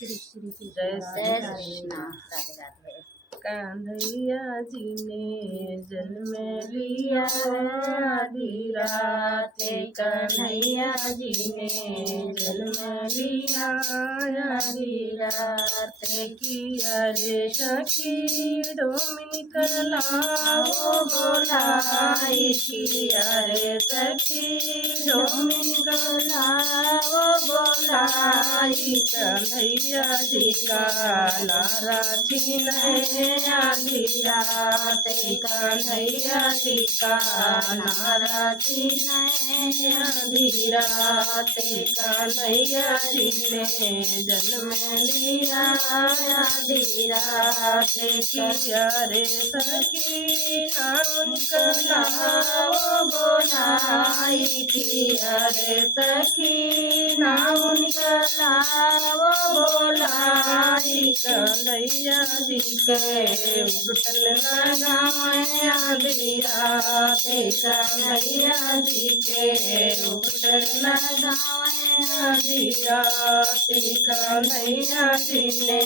जय श्री कृष्ण। राधे राधे। कान्हैया जी ने जन्म लिया आधी रात, कन्हैया जी ने जन्म लिया आधी रात, किया रे सखी डोमिनिक लाओ बोलाई, किया रे सखी डोमिनिक लाओ बोलाई, कन्हैया जी का लारा छीने आधी रात, कन्हैया जी का नारा छीने आधी रात, कन्हैया जी ने जन्म लिया आधी रात, किया रे सखी नाम कलाओ बोलाई, किया रे सखी नाम कलाओ बोलाई, कन्हैया जी के उठल लगाए आधी रात, कन्हैया जी के उठल लगाए आधी रात, कन्हैया जी ने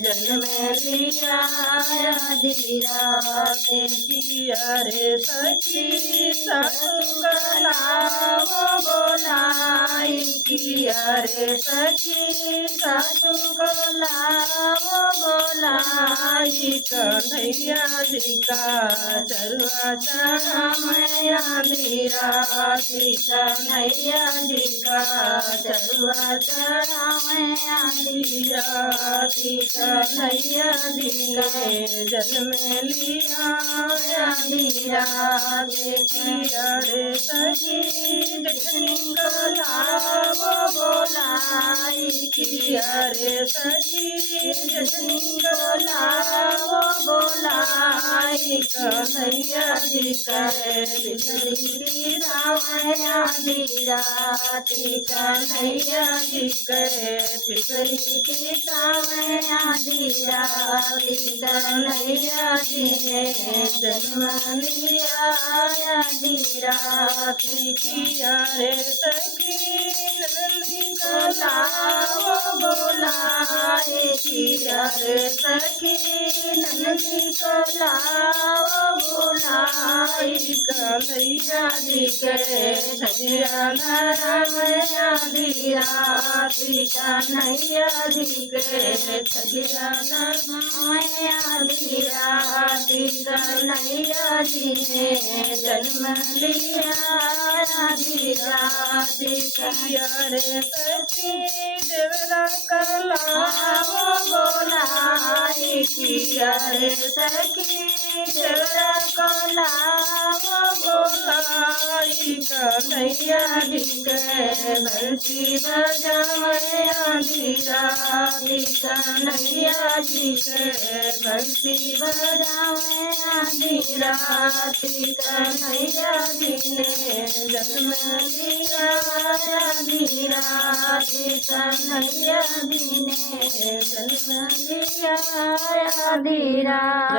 जन्म लिया आधी रात, किया रे सखी सासु कलाओ बोलाई, किया रे सखी सासु कलाओ बोलाई, कन्हैया जी का चरुआ चढ़ाए आधी रात, कन्हैया जी का चरुआ चढ़ाए आधी रात, कन्हैया जी ने जन्म लिया आधी रात, किया रे सखी जखनी कलाओ बोलाई, किया रे सखी जखनी कलाओ बोलाई, कन्हैया जी करे श्री राम आधी रात, कन्हैया जी करे श्री राम आधी रात, कन्हैया जी ने जन्म लिया आधी रात, किया रे सखी नंदी कलाओ बोलाई, किया रे सखी नंदी कलाओ बोलाई, कन्हैया जी के सजिया राम आधी रात, कन्हैया जी के सजिया राम आधी रात, कन्हैया जी ने जन्म लिया आधी रात, किया रे सखी देवरा कलाओ बोलाई, किया रे सखी देवरा कलाओ बोलाई, कन्हैया जी के बंसी बजाए आधी रात, कन्हैया जी के बंसी बजाए आधी रात, कन्हैया जी ने जन्म लिया आधी रात, कन्हैया जी ने जन्म लिया आधी रात।